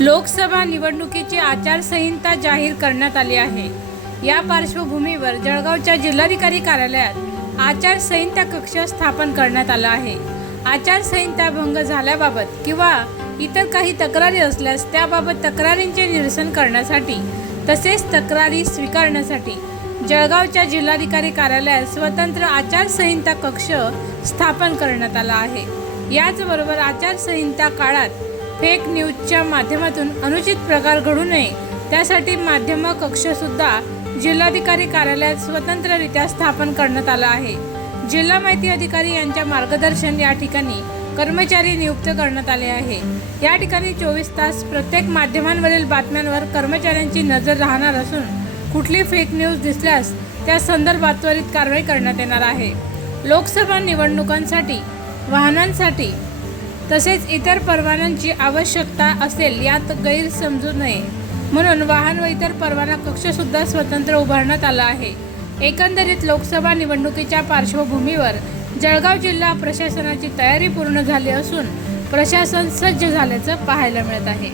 लोकसभा निवडणुकीची आचारसंहिता जाहीर करण्यात आली आहे. या पार्श्वभूमीवर जळगावच्या जिल्हाधिकारी कार्यालयात आचारसंहिता कक्ष स्थापन करण्यात आला आहे. आचारसंहिता भंग झाल्याबाबत किंवा इतर काही तक्रारी असल्यास त्याबाबत तक्रारींचे निरसन करण्यासाठी तसेच तक्रारी स्वीकारण्यासाठी जळगावच्या जिल्हाधिकारी कार्यालयात स्वतंत्र आचारसंहिता कक्ष स्थापन करण्यात आला आहे. याचबरोबर आचारसंहिता काळात फेक न्यूजच्या माध्यमातून अनुचित प्रकार घडू नये. त्यासाठी माध्यम कक्षसुद्धा जिल्हाधिकारी कार्यालयात स्वतंत्ररित्या स्थापन करण्यात आला आहे. जिल्हा माहिती अधिकारी यांच्या मार्गदर्शन या ठिकाणी कर्मचारी नियुक्त करण्यात आले आहे. या ठिकाणी चोवीस तास प्रत्येक माध्यमांवरील बातम्यांवर कर्मचाऱ्यांची नजर राहणार असून कुठली फेक न्यूज दिसल्यास त्या संदर्भात त्वरित कारवाई करण्यात येणार आहे. लोकसभा निवडणुकांसाठी वाहनांसाठी तसेच इतर परवान्यांची आवश्यकता असेल यात गैरसमजू नये. म्हणून वाहन व इतर परवाना कक्षसुद्धा स्वतंत्र उभारण्यात आला आहे. एकंदरीत लोकसभा निवडणुकीच्या पार्श्वभूमीवर जळगाव जिल्हा प्रशासनाची तयारी पूर्ण झाली असून प्रशासन सज्ज झाल्याचं पाहायला मिळत आहे.